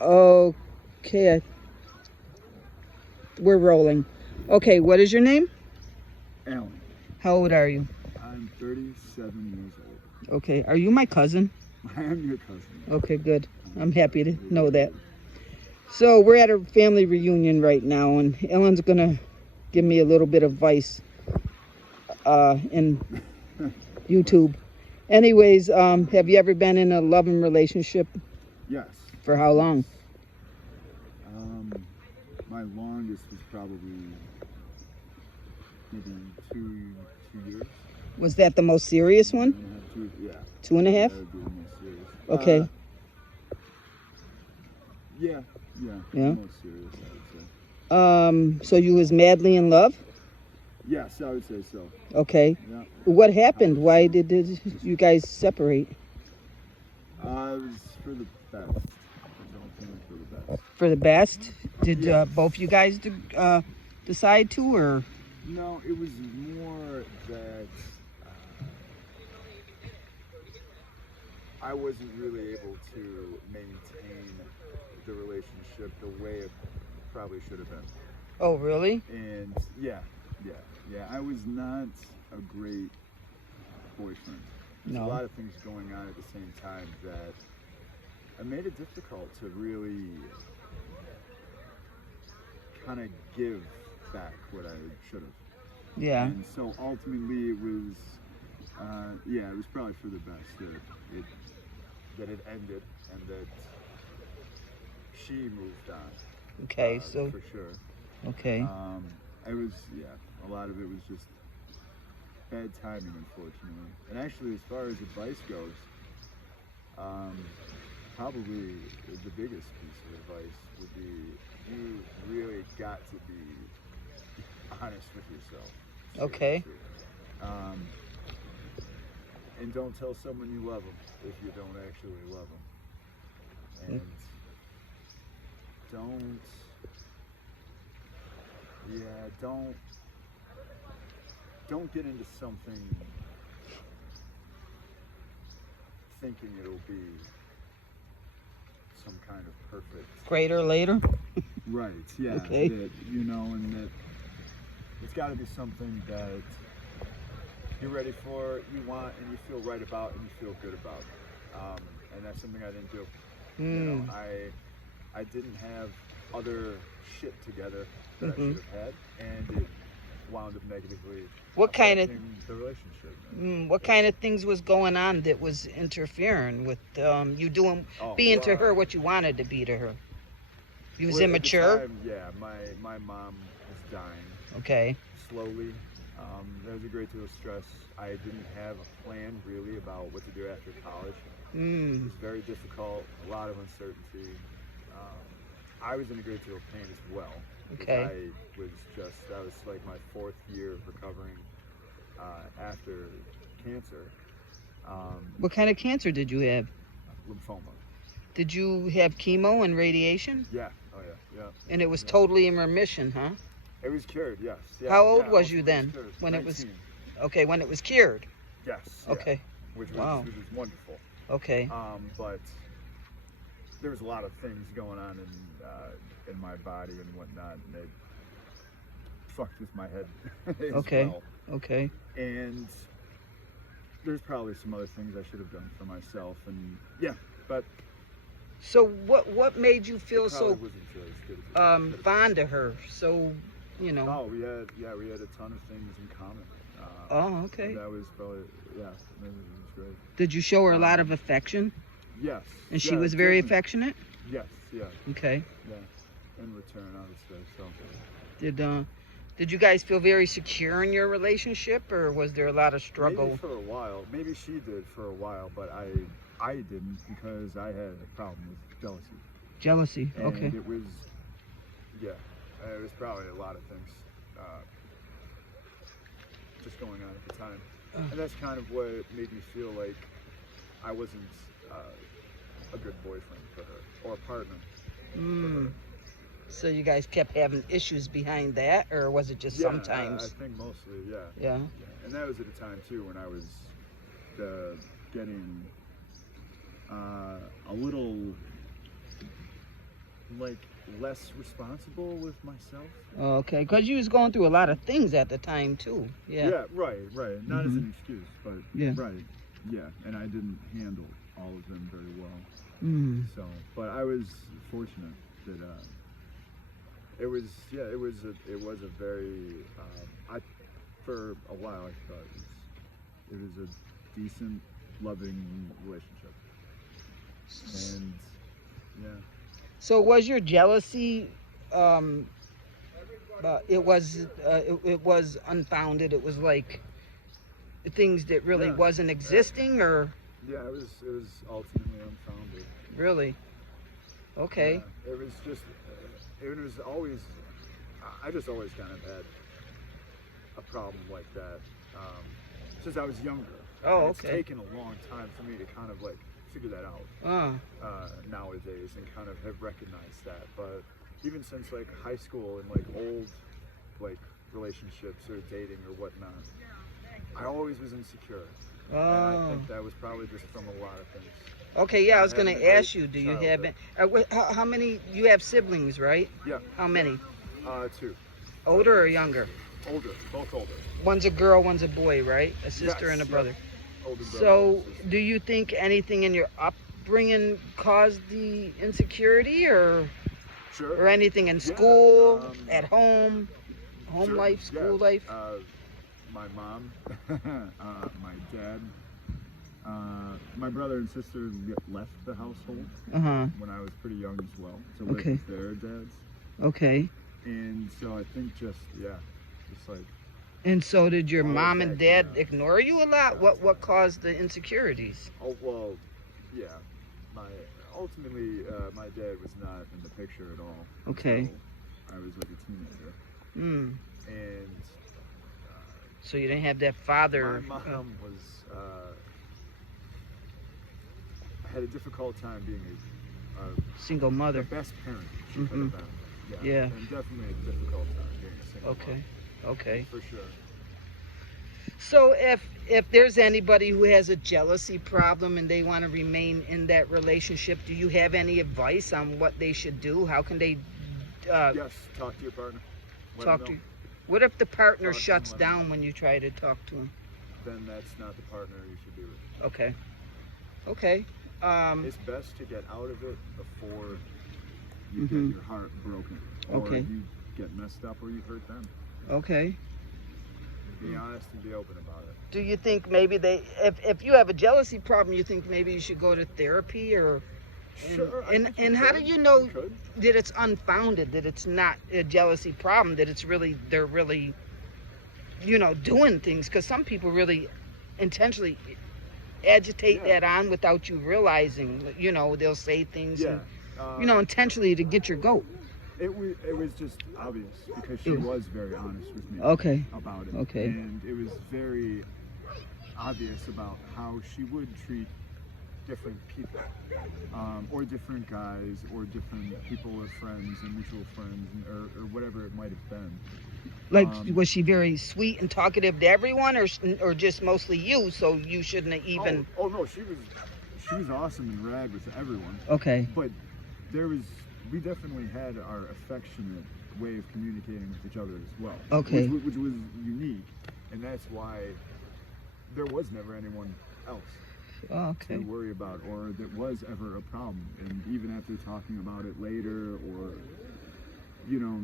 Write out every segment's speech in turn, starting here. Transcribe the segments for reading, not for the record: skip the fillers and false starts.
Okay, we're rolling. Okay, what is your name? Alan. How old are you? I'm 37 years old. Okay, are you my cousin? I am your cousin. Okay, good. I'm happy to know that. So we're at a family reunion right now, and Ellen's gonna give me a little bit of advice in YouTube. Anyways, have you ever been in a loving relationship? Yes. For how long? My longest was probably maybe two years. Was that the most serious one? Yeah. 2.5? That would be the most serious. Okay. Yeah. Yeah. The most serious, I would say. So you was madly in love? Yes, I would say so. Okay. Yeah. What happened? Why did you guys separate? It was for the best. For the best. For the best? Did Yes. both you guys decide to, or? No, it was more that I wasn't really able to maintain the relationship the way it probably should have been. Oh, really? And yeah, I was not a great boyfriend. There's a lot of things going on at the same time that it made it difficult to really kind of give back what I should have. Yeah. And so ultimately it was, it was probably for the best that it ended and that she moved on. Okay, so. For sure. Okay. It was, a lot of it was just bad timing, unfortunately. And actually, as far as advice goes, probably the biggest piece of advice would be you really got to be honest with yourself. Okay. And don't tell someone you love them if you don't actually love them. And don't get into something thinking it'll be some kind of perfect. Greater later? Right, yeah. Okay. That, and that it's got to be something that you're ready for, you want, and you feel right about, and you feel good about. And that's something I didn't do. I didn't have other shit together that I should have had, and it wound up negatively affecting the relationship. What kind of things was going on that was interfering with you being to her what you wanted to be to her? You was immature? At the time, my mom was dying. Okay. Slowly. There was a great deal of stress. I didn't have a plan really about what to do after college. It was very difficult, a lot of uncertainty. I was in a great deal of pain as well. Okay. That was like my 4th year of recovering after cancer. What kind of cancer did you have? Lymphoma. Did you have chemo and radiation? Yeah. Oh yeah. And it was totally in remission, huh? It was cured, yes. Yeah, How old was you then when 19. it was? Okay, when it was cured. Yes. Okay. Yeah. Which was wonderful. Okay. But there was a lot of things going on in my body and whatnot, and it fucked with my head as well. Okay. And there's probably some other things I should have done for myself, and but. So what made you feel so wasn't as good as fond of her? So, Oh, we had a ton of things in common. Okay. That was probably that was great. Did you show her a lot of affection? Yes. And she was very affectionate? Yes, yeah. Okay. Yeah. In return, I would say so. Did you guys feel very secure in your relationship, or was there a lot of struggle? Maybe for a while. Maybe she did for a while, but I didn't, because I had a problem with jealousy. Jealousy, and okay. It was probably a lot of things just going on at the time. And that's kind of what made me feel like I wasn't a good boyfriend for her, or a partner for her. So you guys kept having issues behind that, or was it just sometimes? I think mostly, Yeah. And that was at a time too when I was getting a little like less responsible with myself. Okay, because you was going through a lot of things at the time too. Yeah. Yeah, right. Not as an excuse, but Yeah. right. Yeah, and I didn't handle all of them very well. Mm. So, but I was fortunate that it was a very I for a while I thought it was a decent, loving relationship, and yeah. So was your jealousy? It was unfounded. It was like things that really Yeah. wasn't existing, or Yeah, it was ultimately unfounded. really? Okay. Yeah, it was just it was always I just always kind of had a problem like that since I was younger. Oh, And it's okay. taken a long time for me to kind of like figure that out nowadays and kind of have recognized that. But even since like high school and like old like relationships or dating or whatnot, I always was insecure. And I think that was probably just from a lot of things. Okay. Yeah, I was Having gonna a great ask you. Do you have childhood. how many? You have siblings, right? Yeah. How many? Two. Older or younger? Older, both older. One's a girl, one's a boy, right? A sister Yes, and a yep. brother. Older brother. So, older sister. do you think anything in your upbringing caused the insecurity, or Sure. anything in Yeah, school, at home, home Sure, life, school yeah. life? My mom, my dad, my brother and sister left the household Uh huh. when I was pretty young as well to live Okay. with their dads, Okay. and so I think just like And so, did your All of mom that and dad kinda- ignore you a lot? What caused the insecurities? oh well, yeah. Ultimately, my dad was not in the picture at all. Okay. until I was like a teenager, Hmm. and So you didn't have that father. my mom was had a difficult time being Single the mother. best parent she could Mhm. have been. Yeah. And definitely a difficult time being a single Okay. mom, Okay. for sure. So if there's anybody who has a jealousy problem and they want to remain in that relationship, do you have any advice on what they should do? How can they Yes, talk to your partner. Let talk them to know. you? What if the partner Talk to shuts them, let them down know. when you try to talk to him? Then that's not the partner you should be with. Okay. Okay. It's best to get out of it before you Mhm. get your heart broken, or Okay. you get messed up, or you hurt them. Okay. Be honest and be open about it. Do you think maybe if you have a jealousy problem, you think maybe you should go to therapy, or Sure. I think you and how do could. you know You could. that it's unfounded, that it's not a jealousy problem, that it's really they're really doing things? Because some people really intentionally agitate Yeah. that on without you realizing. They'll say things Yeah. and intentionally to get your goat. It was just obvious because she It was- was very honest with me Okay. about it. Okay. And it was very obvious about how she would treat different people, or different guys, or different people or friends and mutual friends, or whatever it might have been. Like, Um, was she very sweet and talkative to everyone, or just mostly you? So you shouldn't have even. Oh no, she was awesome and rad with everyone. Okay. But we definitely had our affectionate way of communicating with each other as well. Okay. Which was unique, and that's why there was never anyone else Oh, to okay. worry about, or that was ever a problem. And even after talking about it later, or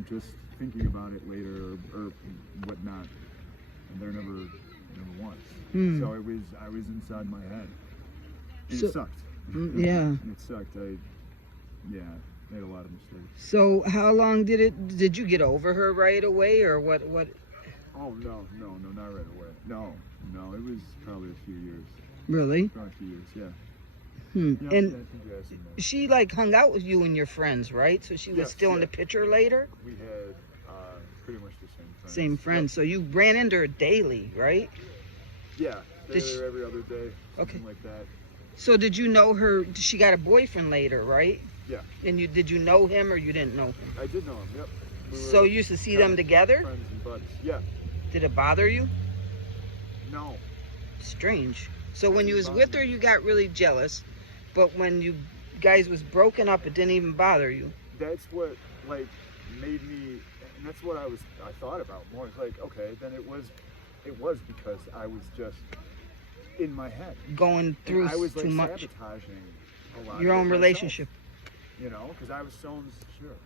just thinking about it later, or whatnot, and there never once. Hmm. So I was inside my head, and So- it sucked. Yeah. It sucked. I made a lot of mistakes. So how long did you get over her right away, or what? Oh no, not right away. No, it was probably a few years. Really? Probably a few years, yeah. Hmm. Yeah, And I think you asked me that. she hung out with you and your friends, right? So she was Yes, still in yeah. the picture later? We had pretty much the same friends. Same friends. So you ran into her daily, right? Yep. Yeah, Did they she- were every other day, something Okay. like that. So did you know her? She got a boyfriend later, right? Yeah. And did you know him, or you didn't know him? I did know him, yep. We So were you used to see kind them of together? Friends and buddies. Yeah. Did it bother you? No. Strange. So when you Didn't was with bother her, me. you got really jealous, but when you guys was broken up, it didn't even bother you. that's what like made me, and that's what I thought about more. It's like, okay, then it was because I was just in my head. Going And through I was like too much. sabotaging a lot Your of it own myself, relationship. you know, because I was so insecure.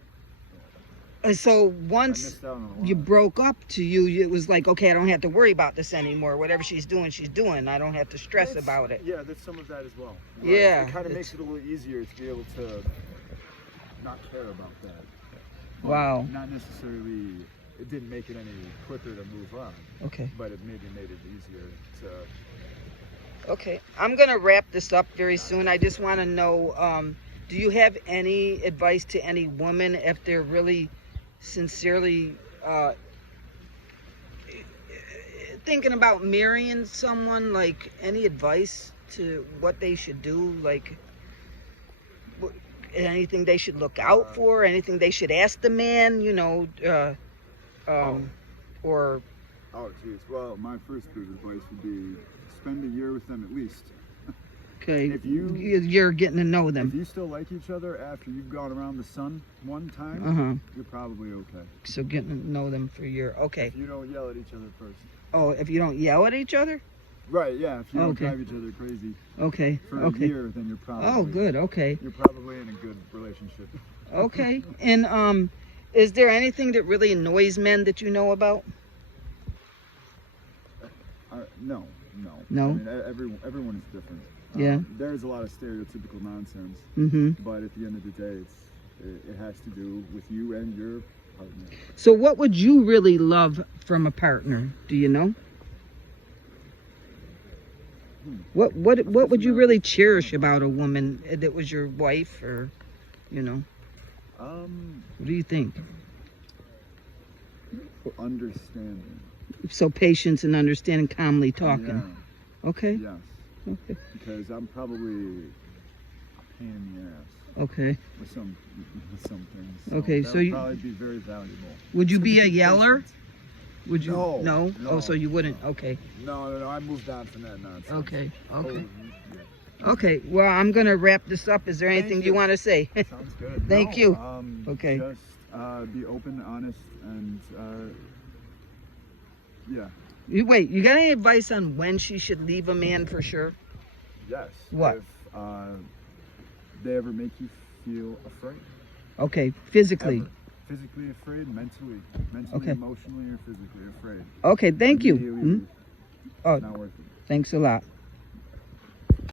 And so I once missed out on a you lot. broke up to you, it was like, okay, I don't have to worry about this anymore. Whatever she's doing, she's doing. I don't have to stress That's- about it. Yeah, there's some of that as well. Yeah, It kind of it's- makes it a little easier to be able to not care about that. But Wow. Not necessarily, it didn't make it any quicker to move on, Okay. but it maybe made it easier to. Okay. I'm going to wrap this up very soon. I just want to know, do you have any advice to any woman if they're really sincerely thinking about marrying someone? Like, any advice to what they should do? Like, anything they should look out for? Anything they should ask the man? You know, or Oh, geez. Well, my first bit of advice would be spend a year with them at least. okay, If you- you're getting to know If them. you still like each other after you've gone around the sun one time, you're probably okay. So getting to know them for a year. Okay. If you don't yell at each other first. Oh, if you don't yell at each other? Right, yeah. If you don't Okay. drive each other crazy Okay. for a Okay. year, then you're probably. Oh, good. Okay. You're probably in a good relationship. Okay. And is there anything that really annoys men that you know about? No. No? I mean, everyone is different. Yeah. There's a lot of stereotypical nonsense, Mm-hmm. but at the end of the day, it has to do with you and your partner. So what would you really love from a partner? Do you know? What would you really cherish about a woman that was your wife, or, you know? What do you think? Understanding. So patience and understanding, calmly talking. Okay. Yeah, yes. Okay. Because I'm probably a pain in the ass Okay. with some things. Okay, that so would you- probably be very valuable. Would you be a yeller? Would you? No, No. no. Oh, so you wouldn't. Okay. No. I moved on from that nonsense. Okay. Okay. Oh, Okay. Well, I'm gonna wrap this up. Is there Thank anything you you. want to say? sounds good. Thank No, you. Okay. Just be open, honest, and yeah. You got any advice on when she should leave a man for sure? Yes. What? If they ever make you feel afraid. Okay. Physically. Ever. Physically afraid, mentally, Okay. emotionally, or physically afraid. Okay. Thank you. Immediately Hmm? leave. Oh, It's not worth it. thanks a lot.